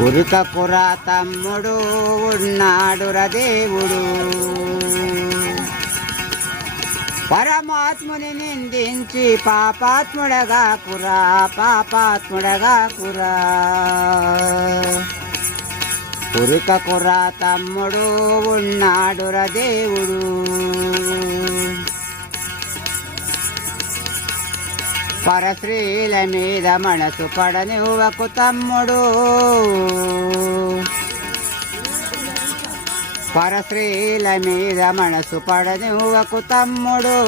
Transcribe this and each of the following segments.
ఉరుకకురా తమ్ముడు ఉన్నాడురా దేవుడు. పరమాత్ముని నిందించి పాపాత్ముడగా కురా పాపాత్ముడగా కురా. ఉరుకకురా తమ్ముడు ఉన్నాడురా దేవుడు. పరశ్రీల మీద మనసు పడనివ్వకు తమ్ముడు. పరశ్రీల మీద మనసు పడనివ్వకు తమ్ముడు.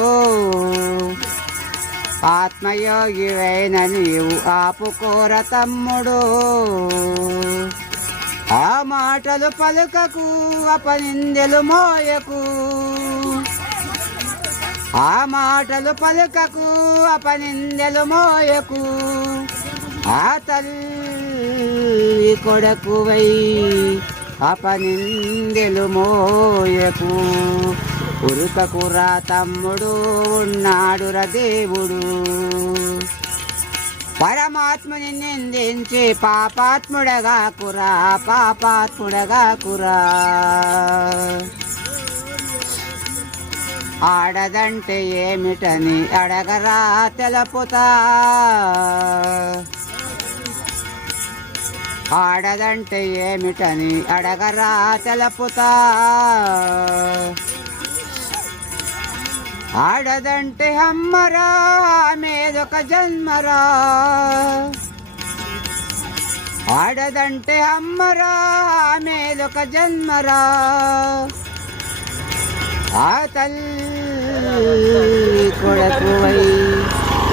ఆత్మయోగివైన నీవు ఆపుకోర తమ్ముడు. ఆ మాటలు పలుకకు అపనిందెలు మోయకు. ఆ మాటలు పలుకకు అపనిందెలు మోయకు ఆ తల్లి కొడకువై అపనిందెలు మోయకు. ఉరుకకురా తమ్ముడు ఉన్నాడు దేవుడు. పరమాత్ముని నిందించి పాపాత్ముడగా కురా పాపాత్ముడగా కురా ఆడదంటే ఏమిటని అడగరా తెలుపుతా. ఆడదంటే ఏమిటని అడగరా తెలుపుతా. ఆడదంటే అమ్మరా మీదొక జన్మరా. ఆడదంటే అమ్మరా మీదొక జన్మరా. ఆ తల్లి కొడకువై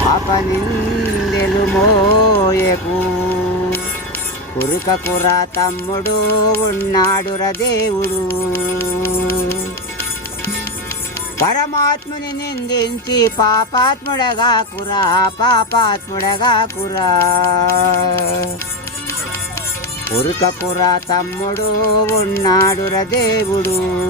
అపనిందెలు మోయకు. కురుకకురా తమ్ముడు ఉన్నాడురా దేవుడు. పరమాత్ముని నిందించి పాపాత్ముడగా కురా పాపాత్ముడగా కురా. ఉరుకకురా తమ్ముడు ఉన్నాడురా దేవుడు.